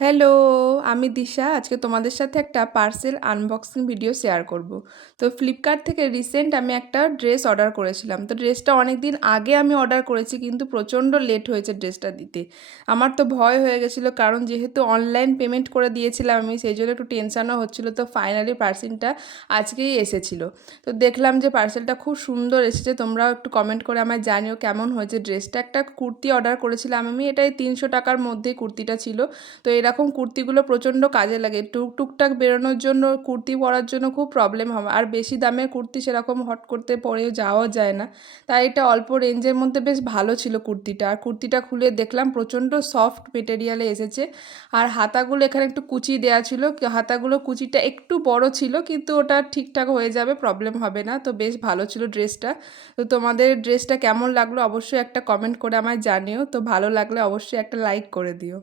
Hello, আমি দিশা। আজকে তোমাদের সাথে একটা পার্সেল আনবক্সিং ভিডিও শেয়ার করব। তো ফ্লিপকার্ট থেকে রিসেন্ট আমি একটা ড্রেস অর্ডার করেছিলাম। তো ড্রেসটা অনেক দিন আগে আমি অর্ডার করেছি, কিন্তু প্রচণ্ড লেট হয়েছে ড্রেসটা দিতে। আমার তো ভয় হয়ে গেছিলো, কারণ যেহেতু অনলাইন পেমেন্ট করে দিয়েছিলাম আমি, সেই জন্য একটু টেনশনও হচ্ছিলো। তো ফাইনালি পার্সেলটা আজকেই এসেছিলো। তো দেখলাম যে পার্সেলটা খুব সুন্দর এসেছে। তোমরাও একটু কমেন্ট করে আমায় জানিও কেমন হয়েছে ড্রেসটা। একটা কুর্তি অর্ডার করেছিলাম আমি, এটাই 300 টাকার মধ্যেই কুর্তিটা ছিল। তো এরকম কুর্তিগুলো প্রচণ্ড কাজে লাগে, টুকটাক বেরোনোর জন্য, কুর্তি পরার জন্য খুব প্রবলেম হবে। আর বেশি দামের কুর্তি সেরকম হট করতে পরেও যাওয়া যায় না। তাই এটা অল্প রেঞ্জের মধ্যে বেশ ভালো ছিল কুর্তিটা। আর কুর্তিটা খুলে দেখলাম প্রচণ্ড সফট মেটেরিয়ালে এসেছে। আর হাতাগুলো এখানে একটু কুচি দেওয়া ছিল, হাতাগুলো কুচিটা একটু বড় ছিল, কিন্তু ওটা ঠিকঠাক হয়ে যাবে, প্রবলেম হবে না। তো বেশ ভালো ছিল ড্রেসটা। তো তোমাদের ড্রেসটা কেমন লাগলো অবশ্যই একটা কমেন্ট করে আমায় জানিও। তো ভালো লাগলে অবশ্যই একটা লাইক করে দিও।